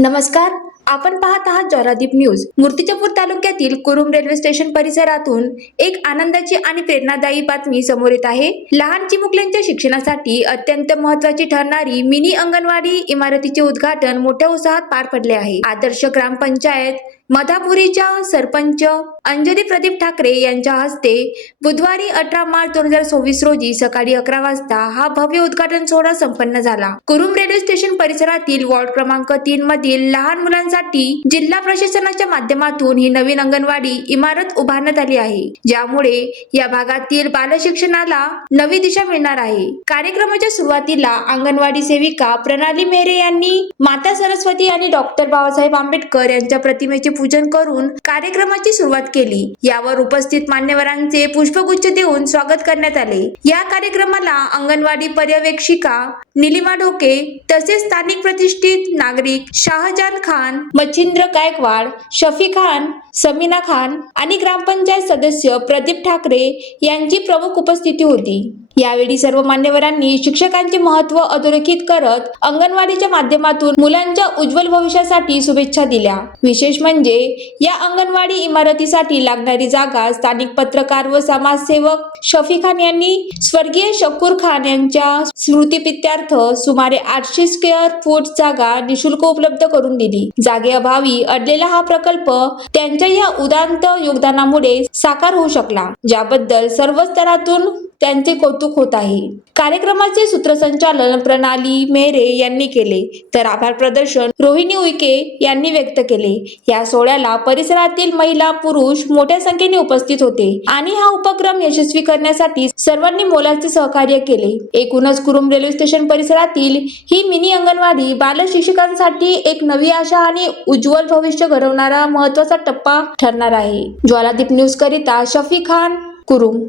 नमस्कार, आपण पाहत आहात ज्वालादीप न्यूज। मूर्तिजापूर तालुक्यातील कुरुम रेल्वे स्टेशन परिसरातून एक आनंदाची आणि प्रेरणादायी बातमी समोर येत आहे। लहान चिमुकल्यांच्या शिक्षणासाठी अत्यंत महत्त्वाची ठरणारी मिनी अंगणवाडी इमारतीचे उद्घाटन मोठ्या उत्साहात पार पडले आहे। आदर्श ग्रामपंचायत मधापुरीच्या सरपंच अंजली प्रदीप ठाकरे यांच्या हस्ते बुधवारी 18 मार्च 2024 रोजी सकाळी 11 वाजता हा भव्य उद्घाटन सोहळा संपन्न झाला। कुरुम रेल्वे स्टेशन परिसरातील वॉर्ड क्रमांक 3 मधील लहान मुलांसाठी जिल्हा प्रशासनाच्या माध्यमातून ही नवीन अंगणवाडी इमारत उभारण्यात आली आहे, ज्यामुळे या भागातील बालशिक्षणाला नवी दिशा मिळणार आहे। कार्यक्रमाच्या सुरुवातीला अंगणवाडी सेविका प्रणाली मेहरे यांनी माता सरस्वती आणि डॉक्टर बाबासाहेब आंबेडकर यांच्या प्रतिमेचे पूजन करून कार्यक्रमाची सुरुवात केली। यावर उपस्थित मान्यवरांचे पुष्पगुच्छ देऊन स्वागत करण्यात आले। या कार्यक्रमाला अंगणवाडी पर्यवेक्षिका निलिमा ढोके तसेच स्थानिक प्रतिष्ठित नागरिक शाहजान खान, मच्छिंद्र गायकवाड, शफी खान, समीना खान आणि ग्रामपंचायत सदस्य प्रदीप ठाकरे यांची प्रमुख उपस्थिती होती। यावेळी सर्व मान्यवरांनी शिक्षकांचे महत्त्व अधोरेखित करत अंगणवाडीच्या माध्यमातून मुलांच्या उज्ज्वल भविष्यासाठी शुभेच्छा दिल्या। विशेष म्हणजे या अंगणवाडी इमारतीसाठी लागणारी जागा स्थानिक पत्रकार व समाजसेवक शफी खान यांनी स्वर्गीय शकूर खान यांच्या स्मृतिप्रित्यर्थ सुमारे 800 स्क्वेअर फूट जागा निशुल्क उपलब्ध करून दिली। जागेअभावी अडलेला हा प्रकल्प त्यांच्या या उदात्त योगदानामुळे साकार होऊ शकला, ज्याबद्दल सर्व स्तरातून त्यांचे कौतुक होत आहे। कार्यक्रमाचे सूत्रसंचालन प्रणाली मेहरे यांनी केले, तर आभार प्रदर्शन रोहिणी उईके यांनी व्यक्त केले। या सोहळ्याला परिसरातील महिला पुरुष मोठ्या संख्येने उपस्थित होते आणि हा उपक्रम यशस्वी करण्यासाठी सर्वांनी मोलाचे सहकार्य केले। एकूणच कुरुम रेल्वे स्टेशन परिसरातील ही मिनी अंगणवाडी बाल शिक्षकांसाठी एक नवी आशा आणि उज्ज्वल भविष्य घडवणारा महत्त्वाचा टप्पा ठरणार आहे। ज्वालादीप न्यूज करिता शफी खान, कुरुम।